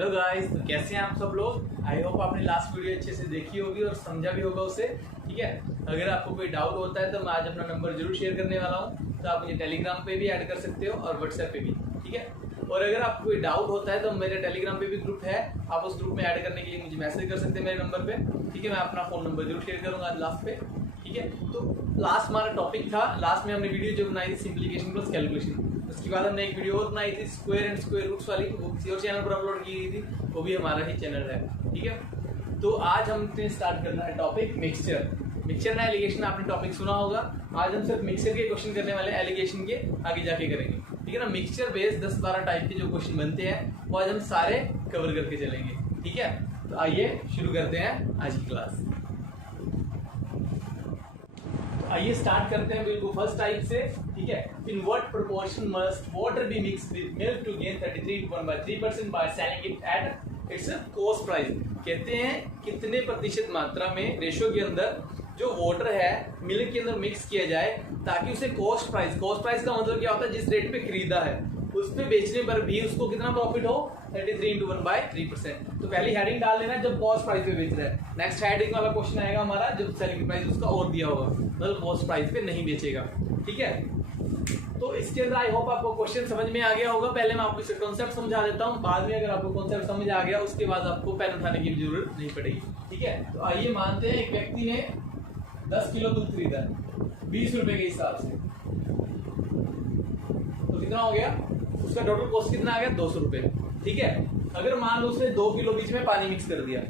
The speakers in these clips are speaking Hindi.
हेलो गाइस, तो कैसे हैं आप सब लोग। आई होप आपने लास्ट वीडियो अच्छे से देखी होगी और समझा भी होगा उसे। ठीक है, अगर आपको कोई डाउट होता है तो मैं आज अपना नंबर जरूर शेयर करने वाला हूँ, तो आप मुझे टेलीग्राम पे भी ऐड कर सकते हो और व्हाट्सएप पे भी। ठीक है, और अगर आपको कोई डाउट होता है तो मेरे टेलीग्राम पे भी ग्रुप है, आप उस ग्रुप में ऐड करने के लिए मुझे मैसेज कर सकते हैं मेरे नंबर पे। ठीक है, मैं अपना फ़ोन नंबर जरूर शेयर करूँगा आज लास्ट पे। ठीक है, तो लास्ट हमारा टॉपिक था, लास्ट में हमने वीडियो जो बनाई थी सिंप्लीकेशन प्लस कैलकुलेशन। उसके बाद हमने एक वीडियो और बनाई थी स्क्वायर एंड स्क्वायर रूट्स वाली, वो किसी और चैनल पर अपलोड की गई थी, वो भी हमारा ही चैनल है। ठीक है, तो आज हमने स्टार्ट करना है टॉपिक मिक्सचर। मिक्सचर ना एलिगेशन आपने टॉपिक सुना होगा। आज हम सिर्फ मिक्सचर के क्वेश्चन करने वाले, एलिगेशन के आगे जाके करेंगे। ठीक है ना, मिक्सचर बेस्ड 10-12 टाइप के जो क्वेश्चन बनते हैं वो आज हम सारे कवर करके चलेंगे। ठीक है, तो आइए शुरू करते हैं आज की क्लास। आइए स्टार्ट करते हैं बिल्कुल फर्स्ट टाइप से। ठीक है, in what proportion must water be mixed with milk to gain 33.3% by selling it at its cost price. कहते हैं कितने प्रतिशत मात्रा में रेशो के अंदर जो वाटर है मिल्क के अंदर मिक्स किया जाए ताकि उसे कॉस्ट प्राइस का मतलब क्या होता है, जिस रेट पे खरीदा है उस पे बेचने पर भी उसको कितना प्रॉफिट हो, 33 into 1/3%। तो पहली हेडिंग डाल लेना जब कॉस्ट प्राइस पे बेच रहा है। नेक्स्ट हेडिंग वाला क्वेश्चन आएगा हमारा जब सेलिंग प्राइस उसका और दिया होगा, मतलब कॉस्ट प्राइस पे नहीं बेचेगा। ठीक है, तो इसके अंदर आई होप आपको क्वेश्चन समझ में आ गया होगा। पहले मैं आपको इसका कॉन्सेप्ट समझा देता हूँ, बाद में अगर आपको कॉन्सेप्ट समझ आ गया उसके बाद आपको पेन उठाने की जरूरत नहीं पड़ेगी। ठीक है, तो आइए मानते हैं एक व्यक्ति ने 10 किलो दूध खरीदा 20 रुपए के हिसाब से, तो कितना हो गया, उसका टोटल कॉस्ट कितना आ गया, 200 रुपए। ठीक है, अगर मान लो उसने 2 किलो बीच में पानी मिक्स कर दिया,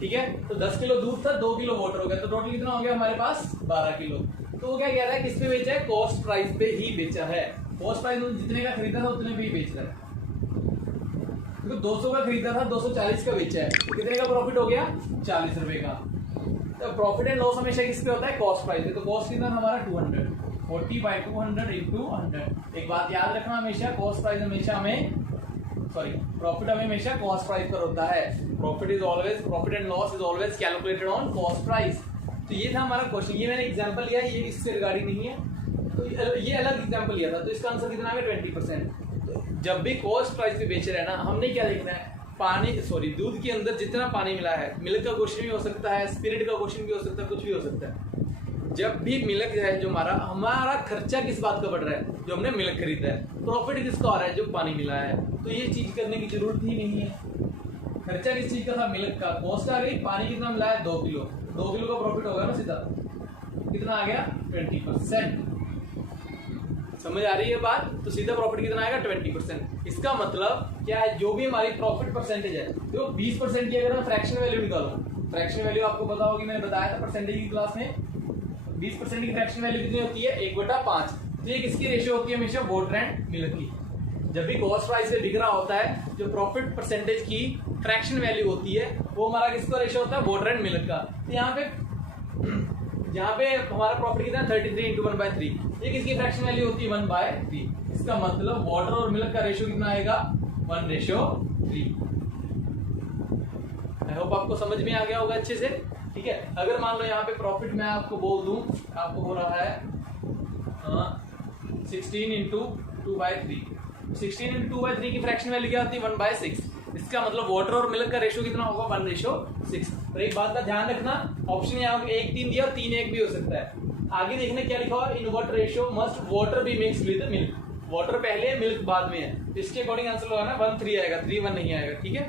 ठीक है, तो 10 किलो दूध था, 2 किलो वाटर हो गया, तो टोटल कितना हो गया हमारे पास 12 किलो। तो वो क्या कह रहा है, किस पे बेचा है, कॉस्ट प्राइस पे ही बेचा है। कॉस्ट प्राइस जितने का खरीदा था उतने पे ही बेच रहा है। तो 200 का खरीदा था, 240 का बेचा है, तो कितने का प्रॉफिट हो गया, 40 रुपए का। तो प्रॉफिट एंड लॉस हमेशा किस पे होता है, कॉस्ट प्राइस पे। तो कॉस्ट कितना हमारा 200, 40/200 into 100। एक बात याद रखना, हमेशा कॉस्ट प्राइस हमेशा हमें प्रॉफिट हमेशा कॉस्ट प्राइस पर होता है। Profit and loss is always calculated on cost price. तो ये था हमारा क्वेश्चन, ये मैंने एग्जांपल लिया, ये इससे रिगार्डिंग नहीं है, तो ये अलग एग्जांपल लिया था। तो इसका आंसर कितना है, 20%। तो जब भी कॉस्ट प्राइस पे बेच रहे हैं ना, हमने क्या देखना है, दूध के अंदर जितना पानी मिला है, मिल्क का क्वेश्चन भी हो सकता है, स्पिरिट का क्वेश्चन भी हो सकता है, कुछ भी हो सकता है। जब भी मिल्क है जो हमारा खर्चा किस बात का बढ़ रहा है, जो हमने मिल्क खरीदा है, प्रॉफिट किसका आ रहा है, जो पानी मिला है। तो ये चीज करने की जरूरत ही नहीं है। खर्चा किस चीज का था, मिल्क का, कॉस्ट आ गई, पानी कितना मिला है, 2 किलो, 2 किलो का प्रॉफिट होगा ना, सीधा कितना आ गया, 20%। समझ आ रही है बात, तो सीधा प्रॉफिट कितना आएगा, 20%। इसका मतलब क्या है, जो भी हमारी प्रॉफिट परसेंटेज है, तो 20% की अगर मैं फ्रैक्शन वैल्यू निकालूं, फ्रैक्शन वैल्यू आपको पता होगी, मैंने बताया था परसेंटेज की क्लास में, 20% की फ्रैक्शन वैल्यू कितनी होती है, 1/5। तो ये किसकी रेशियो होती है, हमेशा वाटर एंड मिल्क की। जब भी कॉस्ट प्राइस पे बिक रहा होता है, जो प्रॉफिट परसेंटेज की फ्रैक्शन वैल्यू होती है, वो हमारा किसका रेशियो होता है, वाटर एंड मिल्क का। तो यहाँ पे हमारा प्रॉफिट कितना है, 33 into 1/3। ये किसकी फ्रैक्शन वैल्यू होती है, 1/3। इसका मतलब वाटर और मिल्क का रेशियो कितना आएगा, 1:3। आई होप आपको समझ में आ गया होगा अच्छे से। ठीक है, अगर मान लो यहाँ पे प्रॉफिट मैं आपको बोल दूं, आपको हो रहा है 16 into 2/3। 16 into 2/3 की फ्रैक्शन वैल्यू क्या होती है, 1/6। इसका मतलब वाटर और मिल्क का रेशियो कितना होगा, 1:6। और एक बात का ध्यान रखना, ऑप्शन यहाँ 1-3 दिया, 3-1 भी हो सकता है। आगे देखने क्या लिखा हुआ, in what ratio must water be mixed with milk. Water पहले है, मिल्क बाद में है, इसके अकॉर्डिंग आंसर लगाना 1-3 आएगा, 3-1 नहीं आएगा। ठीक है,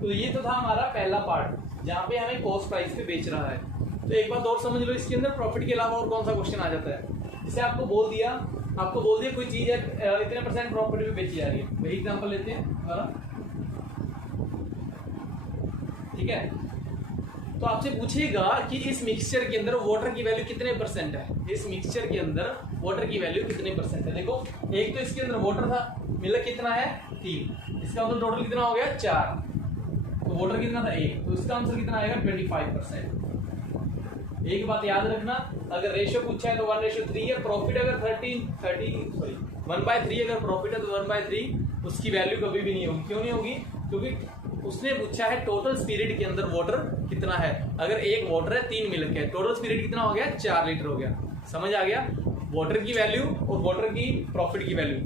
तो ये तो था हमारा पहला पार्ट, जहाँ पे हमें कॉस्ट प्राइस पे बेच रहा है। तो एक बात और समझ लो, इसके अंदर प्रॉफिट के अलावा और कौन सा क्वेश्चन आ जाता है। जैसे आपको बोल दिया कोई चीज है इतने % प्रॉफिट पे बेची जा रही है, वही एग्जांपल लेते हैं हमारा। ठीक है, तो आपसे पूछेगा कि इस मिक्सचर के अंदर वाटर की वैल्यू कितने % है, इस मिक्सचर के अंदर वाटर की वैल्यू कितने % है। देखो, एक तो इसके अंदर वाटर था, मिल्क कितना है, 3, इसका मतलब टोटल कितना हो गया, 4। तो वाटर कितना था, 1, तो इसका आंसर कितना आएगा, 25%। एक बात याद रखना, अगर रेशियो पूछा है तो 1:3 है। प्रॉफिट अगर 1/3 अगर प्रॉफिट है तो 1/3 उसकी वैल्यू कभी भी नहीं होगी। क्यों नहीं होगी, क्योंकि उसने पूछा है टोटल स्पिरिट के अंदर वाटर कितना है। अगर 1 वाटर है, 3 मिल्क है, टोटल स्पिरिट कितना हो गया, 4 लीटर हो गया। समझ आ गया, वाटर की वैल्यू और वाटर की प्रॉफिट की वैल्यू,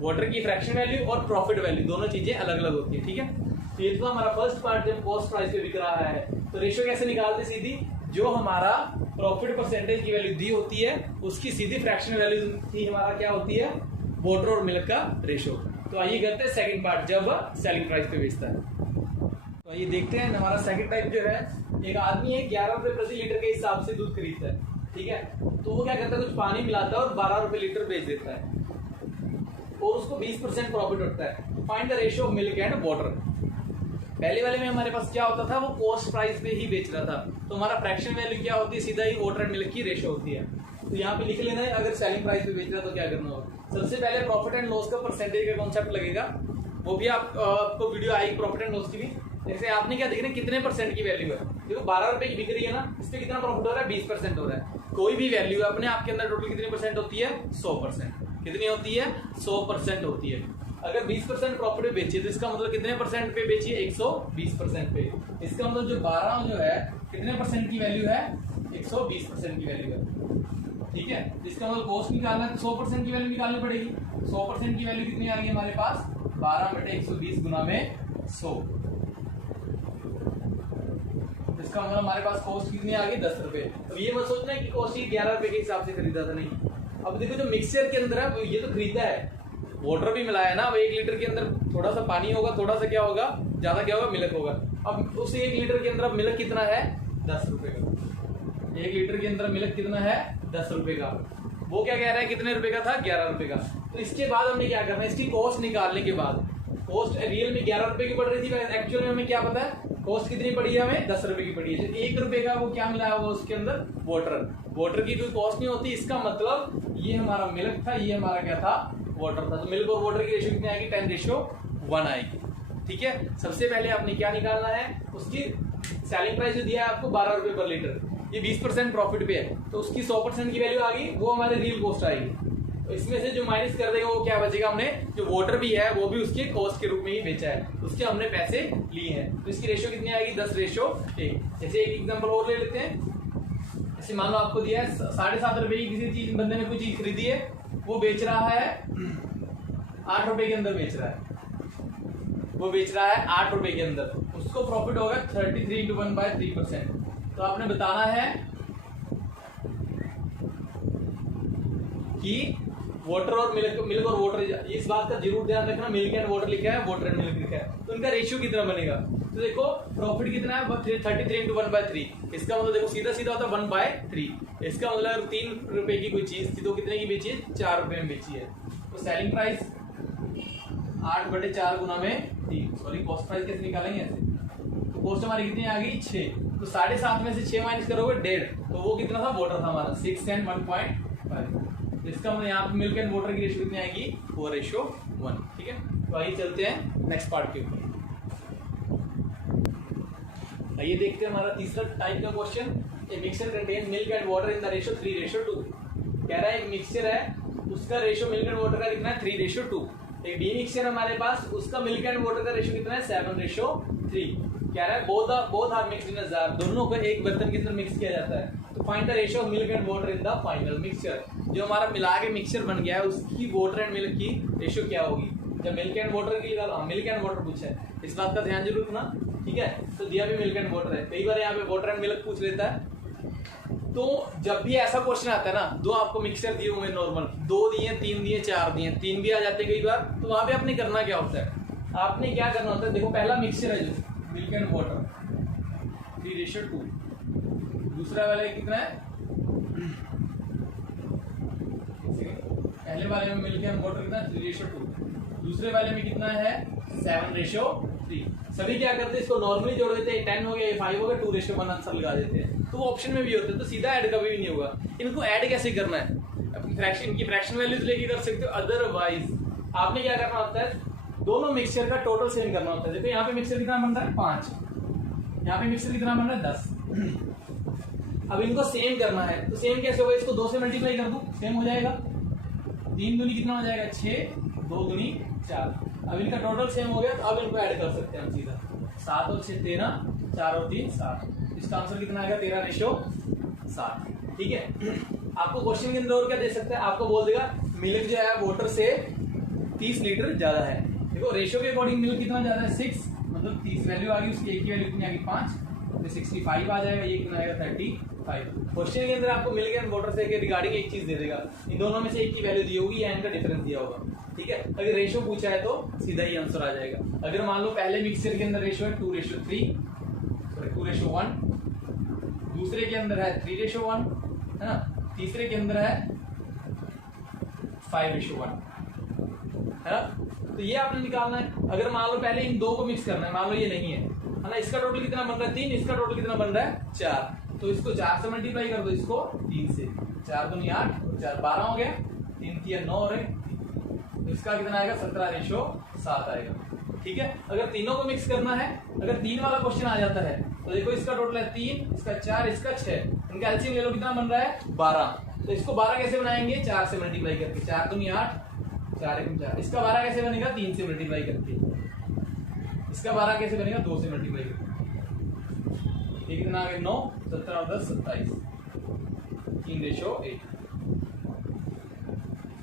वाटर की फ्रैक्शन वैल्यू और प्रॉफिट वैल्यू दोनों चीजें अलग अलग होती है। ठीक है, तो ये तो हमारा फर्स्ट पार्ट जब कॉस्ट प्राइस पे बिक रहा है। तो रेशियो कैसे निकालते सीधी, जो हमारा प्रॉफिट परसेंटेज की वैल्यू दी होती है उसकी सीधी फ्रैक्शन वैल्यू थी हमारा क्या होती है, वाटर और मिल्क का रेशियो। तो आइए करते हैं सेकंड पार्ट, जब सेलिंग प्राइस पे बेचता है। तो आइए देखते हैं हमारा सेकंड टाइप जो है, एक आदमी है 11 रुपए प्रति लीटर के हिसाब से दूध खरीदता है, ठीक है। तो वो क्या करता है, कुछ पानी मिलाता है और 12 रुपए लीटर बेच देता है और उसको 20% प्रॉफिट होता है। Find the ratio of milk and water. पहले वाले में हमारे पास क्या होता था, वो कॉस्ट प्राइस पे ही बेच रहा था, तो हमारा फ्रैक्शन वैल्यू क्या होती है, सीधा ही वाटर एंड मिल्क की रेशियो होती है। तो यहाँ पे लिख लेना है, अगर सेलिंग प्राइस पे बेच रहा है तो क्या करना होगा। सबसे पहले प्रॉफिट एंड लॉस का परसेंटेज का कॉन्सेप्ट लगेगा, वो भी आपको वीडियो आएगी प्रॉफिट एंड लॉस की भी। जैसे आपने क्या देखना, कितने परसेंट की वैल्यू है, देखो 12 रुपए की बिक रही है ना, इस पे कितना प्रॉफिट हो रहा है, 20% हो रहा है। कोई भी वैल्यू अपने आपके अंदर टोटल कितनी परसेंट होती है, 100%। कितनी होती है, 100% होती है। अगर 20% प्रॉफिट पे बेची तो इसका मतलब कितने परसेंट पे बेची है, 120% पे। इसका मतलब जो 12 जो है कितने परसेंट की वैल्यू है, 120% की वैल्यू है, ठीक है। इसका मतलब कॉस्ट निकालना है तो 100% की वैल्यू निकालनी पड़ेगी। 100% की वैल्यू कितनी आ गई हमारे पास, 12/120 गुना में 100। इसका मतलब हमारे पास कॉस्ट कितनी आ गई, 10 रुपए। अब ये मत सोचना कि कॉस्ट ही 11 रुपए के हिसाब से खरीदा था, नहीं। अब देखो जो मिक्सचर के अंदर है ये तो खरीदा है, वाटर भी मिलाया है ना। अब 1 लीटर के अंदर थोड़ा सा पानी होगा, थोड़ा सा क्या होगा, ज्यादा क्या होगा, मिल्क होगा। अब उस 1 लीटर के अंदर अब मिल्क कितना है, 10 रुपए का। 1 लीटर के अंदर मिल्क कितना है, 10 रुपए का। वो क्या कह रहा है, कितने रुपए का था, 11 रुपए का। तो इसके बाद हमने क्या करना है, इसकी कॉस्ट निकालने के बाद, कॉस्ट रियल में 11 रुपए की पड़ रही थी, एक्चुअल में हमें क्या पता है कॉस्ट कितनी पड़ी है, हमें 10 रुपए की पड़ी है। 1 रुपए का वो क्या मिला होगा उसके अंदर, वाटर की कोई कॉस्ट नहीं होती। इसका मतलब ये हमारा मिल्क था, ये हमारा क्या था, वाटर था। तो मिल्क और वाटर की रेशियो कितनी आएगी, 10:1 आएगी, ठीक है। सबसे पहले आपने क्या निकालना है, उसकी सेलिंग प्राइस जो दिया है आपको 12 रुपए पर लीटर, ये 20% प्रॉफिट पे है, तो उसकी 100% की वैल्यू आ गई, वो हमारे रियल कॉस्ट आएगी। तो इसमें से जो माइनस कर देगा वो क्या बचेगा, हमने जो वाटर भी है वो भी उसके कॉस्ट के रूप में ही बेचा है, उसके हमने पैसे लिए हैं। तो इसकी रेशियो कितनी आएगी, 10:1। जैसे एक एग्जांपल और ले लेते हैं। जैसे मान लो आपको दिया है 7.5 रुपए की किसी चीज, बंदे ने कोई चीज खरीदी है, वो बेच रहा है 8 रुपए के अंदर बेच रहा है, वो बेच रहा है 8 रुपए के अंदर, उसको प्रॉफिट होगा 33 × 1/3%। तो आपने बताना है कि वाटर और मिल्क और वाटर, इस बात का जरूर ध्यान रखना, मिल्क एंड वाटर लिखा है, वाटर एंड मिल्क लिखा है, तो इनका रेशियो कितना बनेगा। तो देखो प्रॉफिट कितना है, 33 × 1/3। इसका मतलब देखो सीधा सीधा होता है 1/3। इसका मतलब अगर 3 रुपए की कोई चीज थी तो कितने की बेची है, 4 रुपए में बेची है। तो सेलिंग प्राइस 8/4 गुना में 3, सॉरी कॉस्ट प्राइस कैसे निकालेंगे ऐसे, तो कॉस्ट हमारी कितनी आ गई, 6। तो 7.5 में से 6 माइनस करोगे 1.5, तो वो कितना था, वाटर था हमारा 6 and 1.5। इसका मतलब यहाँ पे मिल्क एंड वाटर की रेशियो कितनी आएगी, 4:1, ठीक है। तो आइए चलते हैं नेक्स्ट पार्ट के ऊपर। आइए देखते हैं हमारा तीसरा टाइप का question. A mixture contain milk and water in the ratio 3:2। कह रहा है एक मिक्सचर है, उसका रेशियो मिल्क एंड वाटर का कितना है, 3:2। एक बी मिक्सचर हमारे पास, उसका मिल्क एंड वाटर का रेशियो कितना है, 7:3। कह रहा है both are mixed in a jar, दोनों को एक बर्तन के अंदर मिक्स किया जाता है। तो find the ratio of milk and water in the final mixture. जो हमारा मिला के मिक्सचर बन गया है उसकी वाटर एंड मिल्क की रेशियो क्या होगी। जब मिल्क एंड वाटर की मिल्क एंड वाटर पूछा है, इस बात का ध्यान जरूर रखना, ठीक है। तो दिया भी मिल्क एंड वाटर है, कई बार यहाँ पे वाटर एंड मिल्क पूछ लेता है। तो जब भी ऐसा क्वेश्चन आता है ना, दो आपको मिक्सचर दिए हुए नॉर्मल, 2 दिए, 3 दिए, 4 दिए, 3 भी आ जाते हैं कई बार, तो वहां पे आपने करना क्या होता है, आपने क्या करना होता है, देखो पहला मिक्सचर है जो मिल्क एंड वाटर 3:2, दूसरा वाला कितना है, पहले वाले में मिल्क एंड वाटर कितना 3:2, दूसरे वाले में कितना है 7:3। सभी क्या करते हैं, इसको नॉर्मली जोड़ देते हैं, 10 हो गया, 5 हो गया, 2:1 आंसर लगा देते हैं। तो वो ऑप्शन में भी होते हैं, तो सीधा ऐड कभी भी नहीं होगा। इनको ऐड कैसे करना है, फ्रैक्शन की फ्रैक्शन वैल्यूज लेके कर सकते हो, अदरवाइज आपने क्या करना होता है, दोनों मिक्सचर का टोटल सेम करना होता है। देखो यहाँ पे मिक्सचर कितना बन रहा है 5, यहाँ पे मिक्सचर कितना बन रहा है 10। अब इनको सेम करना है, तो सेम कैसे होगा, इसको 2 से मल्टीप्लाई कर दूं, सेम हो जाएगा। 3 दूनी कितना हो जाएगा 6, 2 दूनी 4। अब इनका टोटल सेम हो गया, तो अब इनको ऐड कर सकते हैं हम सीधा, 7 और 6 13, 4 और 3 7। इसका आंसर कितना आएगा 13:7, ठीक है। आपको क्वेश्चन के अंदर और क्या दे सकता है, आपको बोल देगा मिल्क जो है वाटर से 30 लीटर ज्यादा है, देखो रेशियो के अकॉर्डिंग मिल्क कितना ज्यादा है 6, मतलब 30 वैल्यू आ गई, उसकी एक की वैल्यू कितनी आ गई 5, तो 65 आ जाएगा, ये कितना आएगा 35। क्वेश्चन के अंदर आपको मिल्क एंड वाटर से रिगार्डिंग एक चीज दे देगा, इन दोनों में से एक की वैल्यू दी होगी या इनका डिफरेंस दिया होगा, ठीक है। अगर रेशियो पूछा है तो सीधा ही आंसर आ जाएगा। अगर मान लो पहले मिक्सचर के अंदर रेशियो है 2:3, सॉरी 2:1, दूसरे के अंदर है 3:1, है ना, तीसरे के अंदर है 5:1, है ना। तो ये आपने निकालना है। अगर मान लो पहले इन दो को मिक्स करना है, मान लो ये नहीं है ना, इसका टोटल कितना बन रहा है 3, इसका टोटल कितना बन रहा है 4, तो इसको 4 से मल्टीप्लाई कर दो, इसको 3 से, 4 दूनी 8 और 4 12 हो गया, 3 3 9 और 1, तो इसका कितना आएगा 17:7 आएगा, ठीक है। अगर तीनों को मिक्स करना है, अगर 3 वाला क्वेश्चन आ जाता है तो देखो इसका टोटल है 3, इसका 4, इसका 6, इनका एलसीएम ले लो, कितना बन रहा है 12, तो इसको 12 कैसे बनाएंगे 4 से मल्टीप्लाई करके, 4 दूनी 8, 4 1 4, इसका 12 कैसे बनेगा 3 से मल्टीप्लाई करके, इसका 12 कैसे बनेगा 2 से मल्टीप्लाई करके, ये कितना आ गया 9, 17 और 10 27, 3:8,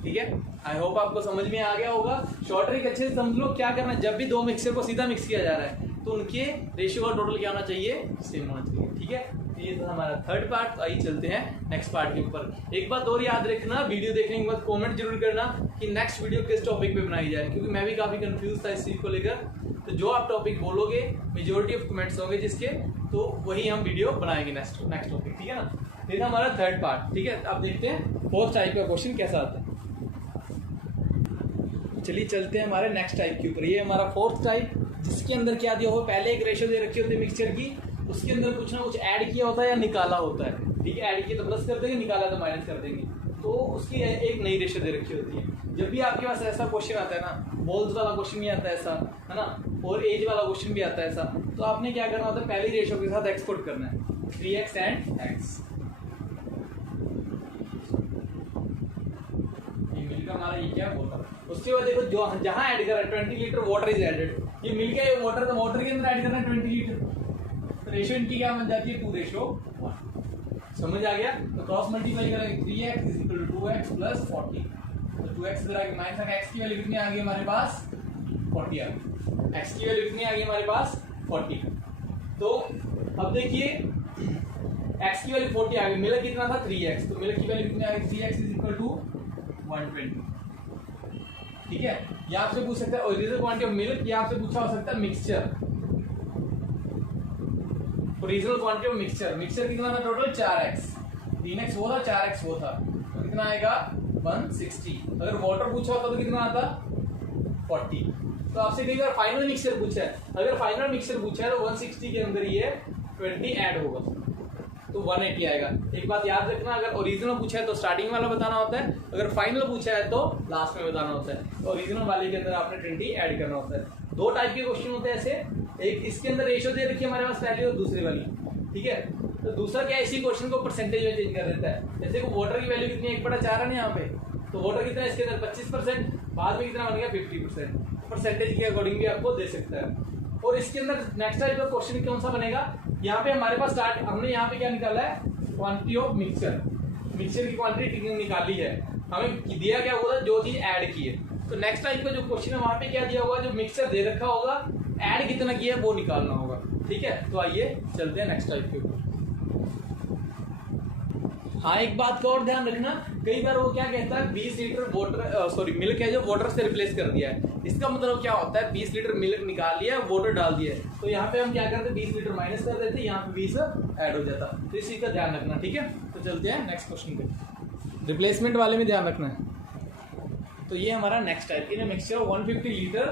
ठीक है। आई होप आपको समझ में आ गया होगा। शॉर्ट ट्रिक अच्छे से समझ लो, क्या करना है, जब भी दो मिक्सर को सीधा मिक्स किया जा रहा है तो उनके रेशियो का टोटल क्या होना चाहिए, सेम होना चाहिए, ठीक है। ये था हमारा थर्ड पार्ट। आइए चलते हैं नेक्स्ट पार्ट के ऊपर। एक बात और याद रखना, वीडियो देखने के बाद कमेंट जरूर करना कि नेक्स्ट वीडियो किस टॉपिक पे बनाई जाए, क्योंकि मैं भी काफी कंफ्यूज था इस चीज को लेकर। तो जो आप टॉपिक बोलोगे मेजोरिटी ऑफ कमेंट्स होंगे जिसके, तो वही हम वीडियो बनाएंगे नेक्स्ट टॉपिक, ठीक है ना। ये था हमारा थर्ड पार्ट, ठीक है। अब देखते हैं फोर्थ टाइप का क्वेश्चन कैसा आता है। चलिए चलते हैं हमारे नेक्स्ट टाइप के ऊपर। ये हमारा फोर्थ टाइप, जिसके अंदर क्या दिया हो, पहले एक रेशियो दे रखी होती है मिक्सचर की, उसके अंदर कुछ ना कुछ ऐड किया होता है या निकाला होता है, ठीक है। ऐड किया तो प्लस कर देंगे, निकाला तो माइनस कर देंगे, तो उसकी एक नई रेशियो दे रखी होती है। जब भी आपके पास ऐसा क्वेश्चन आता है ना, मोल्स वाला क्वेश्चन भी आता है ऐसा, है ना, और एज वाला क्वेश्चन भी आता है ऐसा, तो आपने क्या करना होता है, पहली रेशियो के साथ एक्सपोर्ट करना है 3x एंड x। हमारा ये क्या वाटर, उसके बाद देखो जो जहां ऐड कर रहा है 20 लीटर वाटर इज एडेड, ये मिल गया ये वाटर, तो वाटर के अंदर ऐड करना है 20 लीटर, तो रेशियो इनकी क्या बन जाती है 2:1। समझ आ गया। तो क्रॉस मल्टीप्लाई करेंगे 3x is equal to 2x plus 40, तो 2x इधर आ गया माइनस आ गया, x की वैल्यू कितनी आ गई हमारे पास 40 आ गई, x की वैल्यू कितनी आ गई हमारे पास 40। तो अब देखिए x की वैल्यू 40 आ गई, मिल्क कितना था 3x, तो मिल्क की वैल्यू कितनी आ गई 3x इज इक्वल टू 120, ठीक है। या आपसे पूछ सकता है ओरिजिनल क्वांटिटी ऑफ मिल्क, या आपसे पूछा हो सकता है mixture, original quantity of mixture. Mixture कितना था टोटल 4x, 3x वो था 4x वो था, तो कितना आएगा 160। अगर वाटर पूछा होता तो कितना आता 40। तो आपसे कई बार फाइनल मिक्सचर पूछा है, अगर फाइनल मिक्सचर पूछा है तो 160 के अंदर ये 20 ऐड होगा तो 180 आएगा। एक बात याद रखना, अगर ओरिजिनल पूछा है तो स्टार्टिंग वाला बताना होता है, अगर फाइनल पूछा है तो लास्ट में बताना होता है। तो ओरिजिनल वाले के अंदर आपने 20 ऐड करना होता है। दो टाइप के क्वेश्चन होते हैं ऐसे, एक इसके अंदर रेशियो दे रखी है हमारे पास पहले और दूसरी वाली, ठीक है। तो दूसरा क्या इसी क्वेश्चन को परसेंटेज में चेंज कर देता है। जैसे को वाटर की वैल्यू कितनी 1/4 है ना यहाँ पे, तो वाटर कितना है इसके अंदर 25%, बाद में कितना बन गया 50%, परसेंटेज के अकॉर्डिंग भी आपको दे सकता है। और इसके अंदर नेक्स्ट टाइप का क्वेश्चन कौन सा बनेगा, यहाँ पे हमारे पास स्टार्ट हमने यहाँ पे क्या निकाला है क्वांटिटी ऑफ मिक्सचर, मिक्सचर की क्वांटिटी निकाली है, हमें दिया क्या होगा जो चीज ऐड की है। तो नेक्स्ट टाइप का जो क्वेश्चन है वहां पे क्या दिया होगा, जो मिक्सचर दे रखा होगा ऐड कितना किया है वो निकालना होगा, ठीक है। तो आइए चलते हैं नेक्स्ट टाइप के ऊपर। हाँ एक बात का और ध्यान रखना, कई बार वो क्या कहता है 20 लीटर वाटर मिल्क है जो वाटर से रिप्लेस कर दिया है, इसका मतलब क्या होता है 20 लीटर मिल्क निकाल लिया वाटर डाल दिया है, तो यहाँ पे हम क्या करते हैं 20 लीटर माइनस कर देते, यहाँ पे 20 ऐड हो जाता, तो इसी का ध्यान रखना, ठीक है। तो चलते हैं नेक्स्ट क्वेश्चन पे, रिप्लेसमेंट वाले में ध्यान रखना है। तो ये हमारा नेक्स्ट टाइप की mixture 150 litre,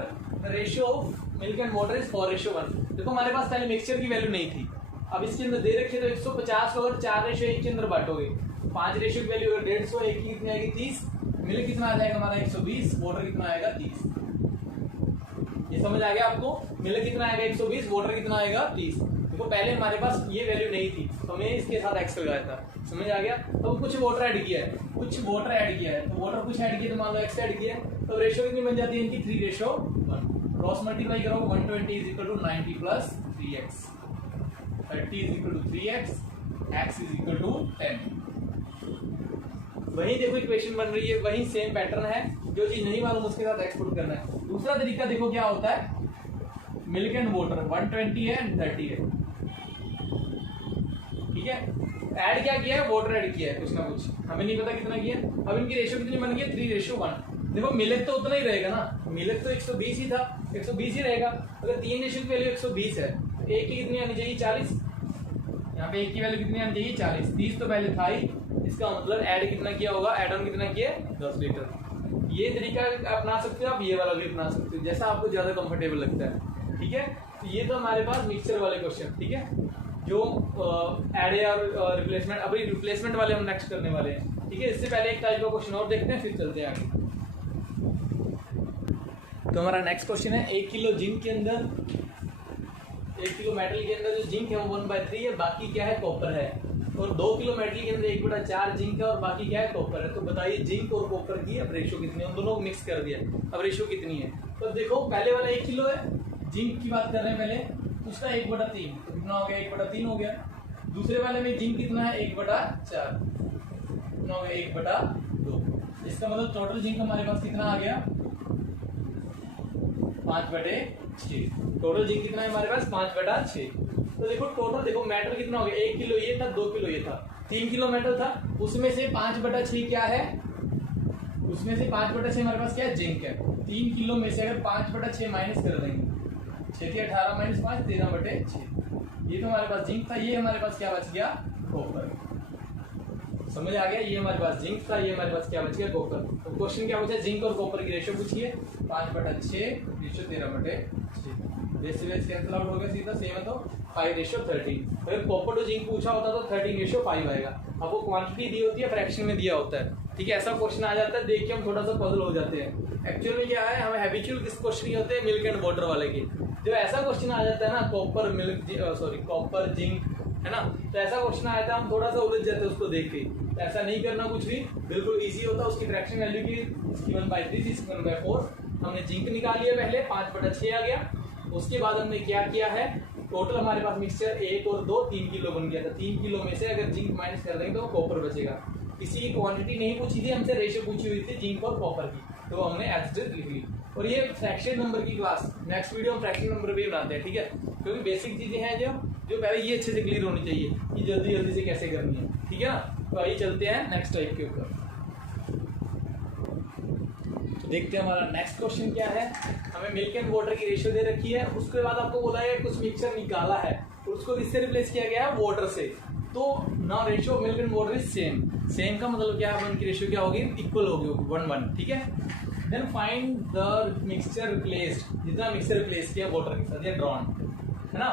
ratio of milk and water is 4:1। देखो हमारे पास पहले मिक्सचर की वैल्यू नहीं थी, अब इसके अंदर दे रखे तो 150 को अगर 4:1 के अंदर बांटोगे, 5 रेशियो की वैल्यू अगर 150, एक की कितनी आएगी 30, मिल्क कितना आ जाएगा हमारा 120, वाटर कितना आएगा 30। ये समझ आ गया आपको, मिल्क कितना आएगा 120, वाटर कितना आएगा 30। देखो पहले हमारे पास ये वैल्यू नहीं थी तो हमने इसके साथ एक्स लगाया था, समझ आ गया। तो कुछ वाटर ऐड किया है, कुछ वाटर ऐड किया है, तो वाटर कुछ ऐड किया तो मान लो एक्स ऐड किया, तो रेशियो कितनी बन जाती है इनकी 3:1। क्रॉस मल्टीप्लाई करोगे 120 is equal to 90 plus 3x, 30 is equal to 3x, x is equal to 10। वही देखो इक्वेशन बन रही है, वही सेम पैटर्न है, जो चीज नहीं मालूम उसके साथ एक्सपोर्ट करना है। दूसरा तरीका देखो क्या होता है, मिल्क एंड वाटर 120 है एंड 30 है, ठीक है। ऐड क्या किया है, वाटर ऐड किया है कुछ ना कुछ, हमें नहीं पता कितना किया। अब इनकी रेशियो कितनी बन गई, 3:1। देखो मिल्क तो उतना ही रहेगा ना, मिल्क तो 120 ही था, 120 ही रहेगा। अगर 3 रेशियो की वैल्यू 120 है तो एक की कितनी आनी चाहिए, 40। यहाँ पे एक की वैल्यू कितनी आनी चाहिए, 40। 30 तो पहले था ही, इसका मतलब ऐड कितना किया होगा, ऐड ऑन कितना किया, 10 लीटर। ये तरीका अपना सकते हो आप, ये वाला भी अपना सकते हो, जैसा आपको ज्यादा कंफर्टेबल लगता है, ठीक है। तो ये तो हमारे पास मिक्सचर वाले क्वेश्चन, ठीक है, जो ऐड और रिप्लेसमेंट। अभी रिप्लेसमेंट वाले हम नेक्स्ट करने वाले हैं, ठीक है। इससे पहले एक टाइप का क्वेश्चन और देखते हैं, फिर चलते हैं आगे। तो हमारा नेक्स्ट क्वेश्चन है, 1 किलो जिंक के अंदर, 1 किलो मेटल के अंदर जो जिंक है वो 1/3 है, बाकी क्या है, कॉपर है। और 2 किलो मेटल के अंदर 1/4 जिंक है और बाकी क्या है, कॉपर है। तो बताइए जिंक और कॉपर की अब रेशियो कितनी है, उन दोनों को मिक्स कर दिया, अब रेशियो कितनी है। तो देखो पहले वाला 1 किलो है, जिंक की बात कर रहे हैं पहले, उसका 1/3, तो कितना हो गया, 1/3 हो गया। दूसरे वाले में जिंक कितना है, 1/4, कितना हो गया, 1/2। इसका मतलब टोटल जिंक हमारे पास कितना आ गया, 5/6। टोटल जिंक कितना है हमारे पास, 5/6। तो देखो टोटल देखो मेटल कितना हो गया, 1 किलो ये था, 2 किलो ये था, 3 किलो मेटल था, उसमें से 5/6 क्या है, उसमें से 5/6 हमारे पास क्या है, जिंक है। 3 किलो में से अगर 5/6 माइनस कर देंगे, 6 × 18 - 5 13/6, ये तो हमारे पास जिंक था, ये हमारे पास क्या बच गया, कॉपर। समझ आ गया, ये हमारे पास जिंक था, ये हमारे पास क्या बच गया, कॉपर। तो क्वेश्चन क्या पूछा, जिंक और कॉपर की रेशियो पूछिए, 5/6 रेशियो 13/6, बेस से बेस कैंसिल आउट हो गया, सीधा सेम है तो 5:13। अगर कॉपर टू जिंक पूछा होता तो 13:5 आएगा। आपको क्वांटिटी दी होती है, फ्रैक्शन में दिया होता है, ठीक है। ऐसा क्वेश्चन आ जाता है, देख के हम थोड़ा सा पजल हो जाते हैं। एक्चुअल में क्या है, हमें हैबिचुअल किस क्वेश्चन ही होते हैं, मिल्क एंड वाटर वाले के। जो ऐसा क्वेश्चन आ जाता है ना, कॉपर मिल्क कॉपर जिंक, है ना, तो ऐसा क्वेश्चन आ जाता है, हम थोड़ा सा उलझ जाते हैं उसको देख के। ऐसा नहीं करना, कुछ भी बिल्कुल इजी होता है। उसकी फ्रैक्शन वैल्यू की 1/3, 1/4। हमने जिंक निकाल लिया पहले, 5/6 आ गया। उसके बाद हमने क्या किया है, टोटल हमारे पास मिक्सचर 1 और 2 3 किलो बन गया था। 3 किलो में से अगर जिंक माइनस कर देंगे तो कॉपर बचेगा। किसी की क्वांटिटी नहीं पूछी थी हमसे, रेशियो पूछी हुई थी जिंक और कॉपर की, तो हमने एज इट इज लिख ली। और ये फ्रैक्शन नंबर की क्लास, नेक्स्ट वीडियो हम फ्रैक्शन नंबर भी बनाते हैं, ठीक है, क्योंकि बेसिक चीजें हैं जो पहले ये अच्छे से क्लियर होनी चाहिए कि जल्दी जल्दी से कैसे करनी है, ठीक है ना। तो आइए चलते हैं नेक्स्ट टाइप के ऊपर। तो देखते हैं हमारा नेक्स्ट क्वेश्चन क्या है। हमें मिल्क एंड वाटर की रेशियो दे रखी है, उसके बाद आपको बोला है कुछ मिक्सचर निकाला है और उसको किससे रिप्लेस किया गया है, वाटर से। तो ना ratio milk and water is same. Same का मतलब क्या है, उनकी रेशियो क्या होगी, इक्वल होगी, 1:1, ठीक है। Then find the mixture replaced, जितना मिक्सचर रिप्लेस किया वाटर के साथ या ड्रॉन, है ना।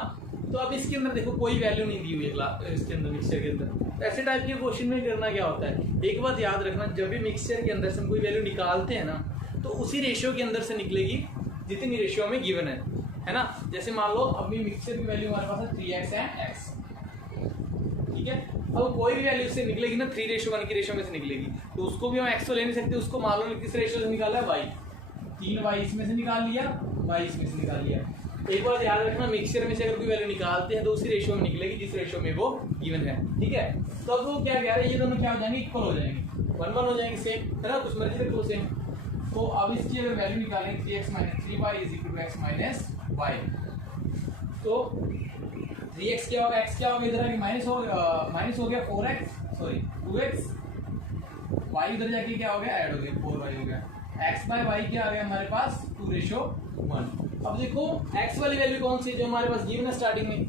तो अब इसके अंदर देखो कोई वैल्यू नहीं दी हुई है इसके अंदर, मिक्सचर के अंदर। ऐसे टाइप के क्वेश्चन में करना क्या होता है, एक बात याद रखना, जब भी मिक्सचर के अंदर से हम कोई वैल्यू निकालते हैं ना, तो उसी रेशियो के अंदर से निकलेगी जितनी रेशियो में गिवन है ना। जैसे मान लो अभी मिक्सचर की वैल्यू हमारे पास है 3x एंड x, ठीक है। अब कोई भी वैल्यू से निकलेगी ना, 3:1 की रेशियो में से निकलेगी, तो उसको भी हम x तो ले नहीं सकते, उसको मान लो किस रेशियो से निकाला है, y। 3y इसमें से निकाल लिया, y इसमें से निकाल लिया। एक बात याद रखना, मिक्सचर में से अगर कोई वैल्यू निकालते हैं तो उसी रेशियो में निकलेगी जिस रेशियो में वो गिवन है, ठीक है। तो अब वो क्या कह रहे हैं, ये दोनों क्या हो जाएंगे, इक्वल हो जाएंगे, 1:1 हो जाएंगे, सेम है ना, कुछ मर्जी रखो सेम। तो अब इसकी अगर वैल्यू निकालेंगे 3x - 3y = x - y, तो 3x क्या होगा, x क्या होगा, इधर आके माइनस हो गया 2x, y इधर जाके क्या हो गया, ऐड हो गया 4y हो गया, x/y क्या आ गया हमारे पास, 2:1। अब देखो x वाली वैल्यू कौन सी है जो हमारे पास गिवन है स्टार्टिंग में,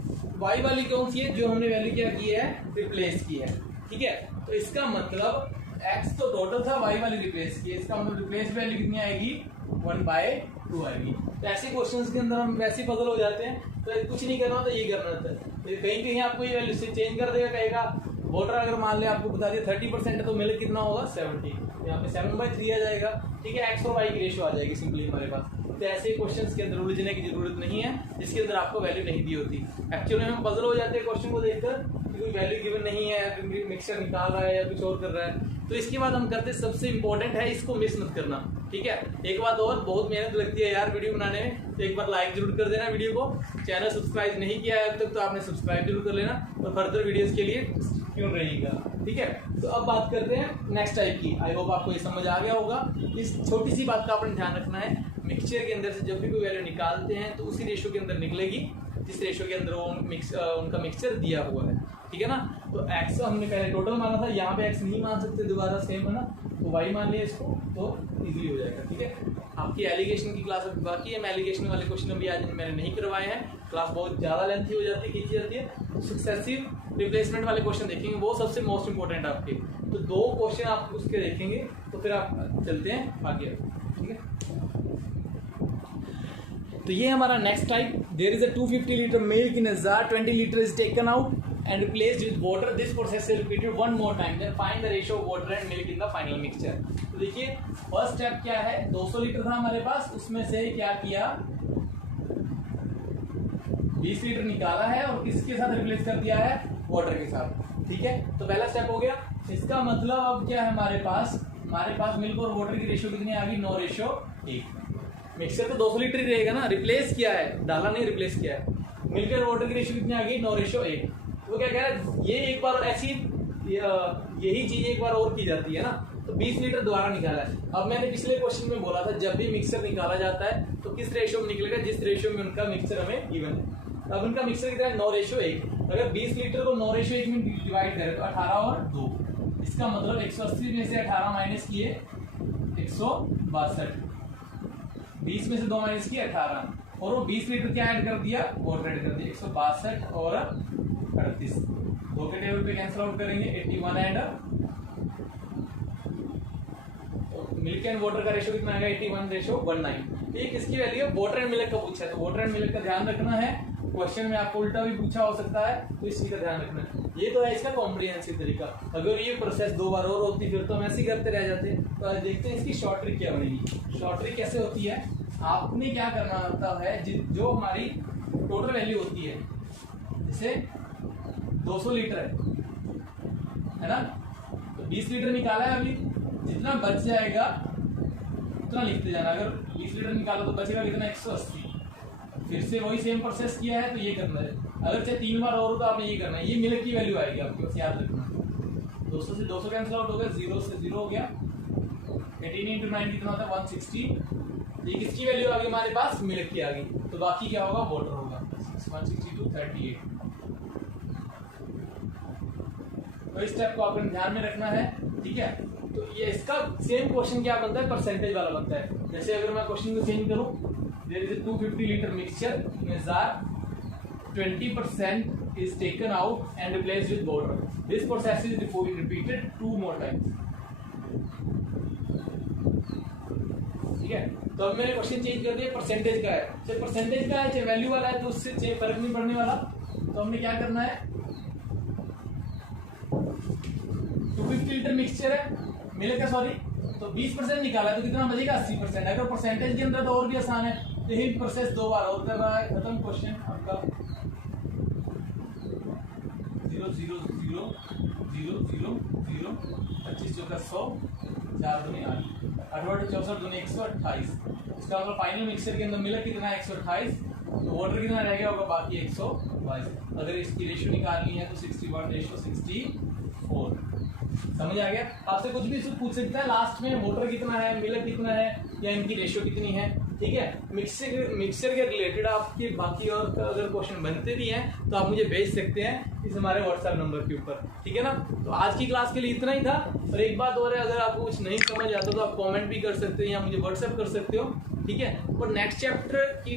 y वाली कौन सी है जो हमने वैल्यू क्या की है, रिप्लेस की है, ठीक है। तो इसका मतलब x तो टोटल था, y वाली रिप्लेस की है, इसका मतलब रिप्लेस वैल्यू कितनी आएगी, 1/2 आएगी। तो ऐसे क्वेश्चंस के अंदर हम वैसे पजल हो जाते हैं, तो कुछ नहीं करना होता, ये करना होता है। तो कहीं आपको ये वैल्यू से चेंज कर देगा, कहेगा वाटर अगर मान ले आपको बता दिया 30% है तो मिल्क कितना होगा, 70, यहाँ पे 7/3 आ जाएगा, ठीक है। x और y की रेशियो आ जाएगी सिंपली हमारे पास। तो ऐसे क्वेश्चंस के अंदर उलझने की जरूरत नहीं है जिसके अंदर आपको वैल्यू नहीं दी होती। एक्चुअली हम पजल हो जाते हैं क्वेश्चन को देखकर कि कोई वैल्यू गिवन नहीं है, मिक्सचर निकाल रहा है या कुछ और कर रहा है। तो इसके बाद हम करते, सबसे इंपॉर्टेंट है, इसको मिस मत करना, ठीक है। एक बात और, बहुत मेहनत लगती है यार वीडियो बनाने में, तो एक बार लाइक जरूर कर देना वीडियो को। चैनल सब्सक्राइब नहीं किया है अब तक तो आपने सब्सक्राइब जरूर कर लेना, और फर्दर वीडियोस के लिए क्यों रहेगा। ठीक है, तो अब बात करते हैं नेक्स्ट टाइप की। आई होप आपको ये समझ आ गया होगा। इस छोटी सी बात का आपने ध्यान रखना है, मिक्सचर के अंदर से जब भी कोई वैल्यू निकालते हैं तो उसी रेशो के अंदर निकलेगी जिस रेशो के अंदर वो उनका मिक्सचर दिया हुआ है। ठीक है ना, तो x हमने पहले टोटल माना था, यहाँ पे x नहीं मान सकते दोबारा, सेम है ना, तो y मान लिया इसको तो इजीली हो जाएगा। ठीक है, आपकी एलिगेशन की क्लास अभी बाकी है, मैं एलिगेशन वाले क्वेश्चन अभी आज मैंने नहीं करवाए हैं, क्लास बहुत ज़्यादा लेंथी हो जाती है, खींची जाती है। सक्सेसिव रिप्लेसमेंट वाले क्वेश्चन देखेंगे, वो सबसे मोस्ट इंपॉर्टेंट आपके, तो 2 क्वेश्चन आप उसके देखेंगे तो फिर आप चलते हैं आगे। ठीक है, तो ये हमारा next type. There is a 250 litre milk in a jar, 20 litre is taken out and replaced with water. This process is repeated one more time. Then find the ratio of water and milk in the final mixture. तो देखिए फर्स्ट स्टेप क्या है, 200 लीटर था हमारे पास, उसमें से क्या किया 20 लीटर निकाला है और किसके साथ रिप्लेस कर दिया है, वाटर के साथ। ठीक है, तो पहला स्टेप हो गया। इसका मतलब अब क्या है, हमारे पास मिल्क और वाटर की रेशियो कितनी आ गई, 9:1। मिक्सर तो 200 लीटर ही रहेगा ना, रिप्लेस किया है, डाला नहीं, रिप्लेस किया है। मिल्क और वाटर की रेशियो कितनी आ गई, 9:1। तो क्या कह रहा है, ये एक बार ऐसी यही चीज एक बार और की जाती है ना, तो 20 लीटर दोबारा निकाला है। अब मैंने पिछले क्वेश्चन में बोला था जब भी मिक्सर निकाला जाता है तो किस रेशियो में निकलेगा, जिस रेशियो में उनका मिक्सर हमें गिवन है। अब उनका मिक्सर कितना है, 9:1। अगर 20 लीटर को 9:1 में डिवाइड करें तो 18 और 2, इसका मतलब 180 में से 18 माइनस किए 162, 20 में से 2 माइनस किए 18, और वो 20 लीटर क्या ऐड कर दिया, वाटर ऐड कर दिया, 162 और 38, 2 के टेबल पे कैंसिल आउट करेंगे, 81 एंड मिल्क एंड वाटर का रेशियो कितना आएगा, 81:19। ये किसकी वैल्यू है, वाटर एंड मिल्क का पूछा है, तो वाटर एंड मिल्क का ध्यान रखना है। क्वेश्चन में आपको उल्टा भी पूछा हो सकता है, तो इसी का ध्यान रखना है। ये तो है इसका कॉम्प्रिहेंसिव तरीका। अगर ये प्रोसेस 2 बार और होती फिर तो हम ऐसे ही करते रह जाते। तो आज देखते हैं इसकी शॉर्ट ट्रिक क्या बनेगी। शॉर्ट ट्रिक कैसे होती है, आपने क्या करना होता है, जो हमारी टोटल वैल्यू होती है, जैसे 200 लीटर है ना, तो 20 लीटर निकाला है, अभी जितना बच जाएगा उतना लिखते जाना। अगर 20 लीटर निकाला तो बचेगा कितना, 180। फिर से वही सेम प्रोसेस किया है तो ये करना है। अगर चाहे 3 बार और हो तो आपने ये करना है। ये मिल्क की वैल्यू आएगी आपके पास, याद रखना। 200 से 200 कैंसिल आउट हो गया, 0 से 0 हो गया, 18 × 9 कितना होता है, 160। ये किसकी वैल्यू आ गई हमारे पास, मिल्क की आ गई, तो बाकी क्या होगा, वाटर होगा, 162 38। तो इस स्टेप को आपने ध्यान में रखना है। ठीक है, तो ये इसका सेम क्वेश्चन क्या बनता है, परसेंटेज वाला बनता है। जैसे अगर मैं क्वेश्चन को चेंज करूं, there is a 250 litre mixture in a jar, 20% is taken out and replaced with water. This process is repeated 2 more times. ठीक है, तो अब मैंने क्वेश्चन चेंज कर दिया, परसेंटेज का है, चाहे परसेंटेज का है चाहे वैल्यू वाला है, तो उससे फर्क नहीं पड़ने वाला। तो हमने क्या करना है, 250 लीटर मिक्सचर है, मिल्क का, सॉरी, तो 20% निकाला है तो कितना बचेगा, 80%। अगर परसेंटेज के अंदर तो और भी आसान है, तो यही प्रोसेस 2 बार और कर रहा है, खत्म क्वेश्चन आपका। 0 0 0 0 0 0 25 चौका 100, 4 दूनी 8, 8 64 दूनी 128। इसका मतलब फाइनल मिक्सचर के अंदर मिल्क कितना है, 128, तो वाटर कितना रह गया होगा, बाकी 122। अगर इसकी रेशियो निकालनी है तो 61:64। समझ आ गया। आपसे कुछ भी पूछ सकता है लास्ट में, वाटर कितना है, मिल्क कितना है, या इनकी रेशियो कितनी है। ठीक है, मिक्सचर के रिलेटेड आपके बाकी और अगर क्वेश्चन बनते भी हैं तो आप मुझे भेज सकते हैं इस हमारे व्हाट्सएप नंबर के ऊपर। ठीक है ना, तो आज की क्लास के लिए इतना ही था। और एक बात और है, अगर आपको कुछ नहीं समझ आता तो आप कमेंट भी कर सकते हो या मुझे व्हाट्सएप कर सकते हो। ठीक है, और नेक्स्ट चैप्टर की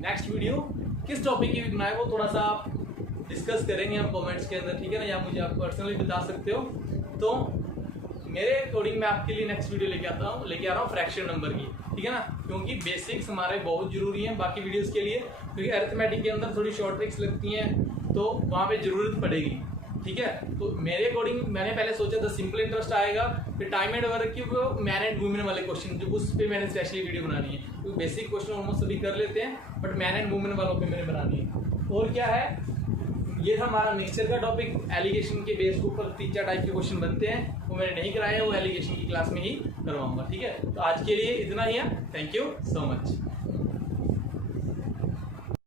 नेक्स्ट वीडियो किस टॉपिक की भी बनाए वो थोड़ा सा आप डिस्कस करेंगे हम कमेंट्स के अंदर। ठीक है ना, या मुझे आप पर्सनली बता सकते हो। तो मेरे अकॉर्डिंग मैं आपके लिए नेक्स्ट वीडियो लेके आ रहा हूँ फ्रैक्शन नंबर की। ठीक है ना, क्योंकि बेसिक्स हमारे बहुत जरूरी हैं बाकी वीडियोस के लिए, क्योंकि अरिथमेटिक के अंदर थोड़ी शॉर्ट ट्रिक्स लगती हैं तो वहाँ पे जरूरत पड़ेगी। ठीक है, तो मेरे अकॉर्डिंग मैंने पहले सोचा था सिंपल इंटरेस्ट आएगा, फिर टाइम एंड वर्क की मैन एंड वुमेन वाले क्वेश्चन, जो उस पर मैंने स्पेशली वीडियो बनानी है, क्योंकि बेसिक क्वेश्चन ऑलमोस्ट सभी कर लेते हैं, बट मैन एंड वुमेन वालों पे मैंने बनानी है। और क्या है, ये था हमारा मिक्सचर का टॉपिक। एलिगेशन के बेस के ऊपर 3-4 टाइप के क्वेश्चन बनते हैं, वो मैंने नहीं कराया, वो एलिगेशन की क्लास में ही करवाऊंगा। ठीक है, तो आज के लिए इतना ही है। Thank you so much.